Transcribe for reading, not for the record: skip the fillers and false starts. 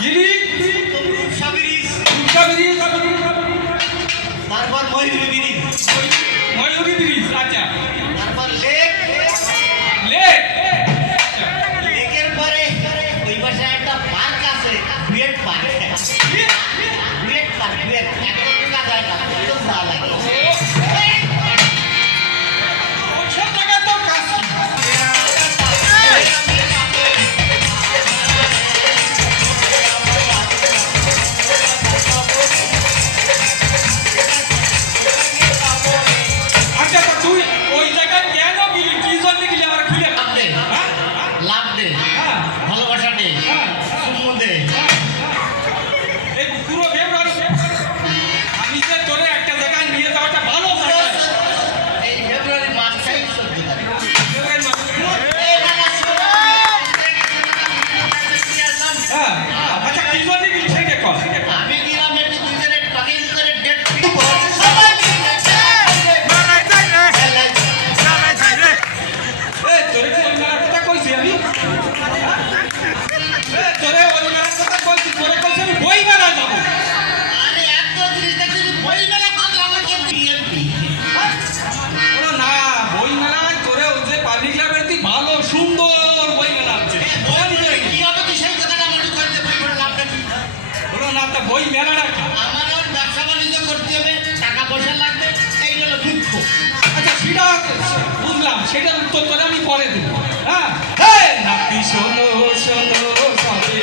গিরি সাবিরি সাবিরি তারপর ময়ূরী ব্রিজ ময়ূরী ব্রিজ আচ্ছা তারপর লেক লেক লেকের পরে ওই পাশে একটা পার্ক আছে duet park duet park duet এখন ঢোকা যায় না একদম ভালো লাগে ওইসব জায়গায় তো কাজ আচ্ছা তো তুই ওই জায়গায় কেন গেলি কি জন্য গেলি আমার খুলে লাভ দে লাভ দে হ্যাঁ ভালোবাসা দে চুম্বন দে এই পুরো ফেব্রুয়ারি আমি যে তোরে একটা জায়গায় নিয়ে যাওয়াটা ভালো এই ফেব্রুয়ারি মাসটাই 14 তারিখ হ্যাঁ আচ্ছা কি জন্য গেলি সেটা কর আমি দিলাম একটু দুজনের টকিং করে ডেট তোরে কি ওই মেলার কথা কইছি আমি তোরে ওই মেলার কথা কইছি তোরে কইছি আমি বই মেলা যাবো আরে এত জিনিস দেখছি বই মেলা কত আমাকে বিএনপি বলো না বই মেলায় তোরে ওই যে পাবলিক লাইব্রেরিতে ভালো সুন্দর বই মেলা আছে কি হবে তুই সেই কথাটা মনে করতে বই পড়ে লাভটা কি বলো না তা বই মেলাটা কি আমার ওর ব্যবসা বাণিজ্য করতে হবে টাকা পয়সা লাগবে এই হলো দুঃখ আচ্ছা সেটা বুঝলাম সেটার উত্তর তোরে আমি পরে দেবো হ্যাঁ নাতি শোনো শোনো সবে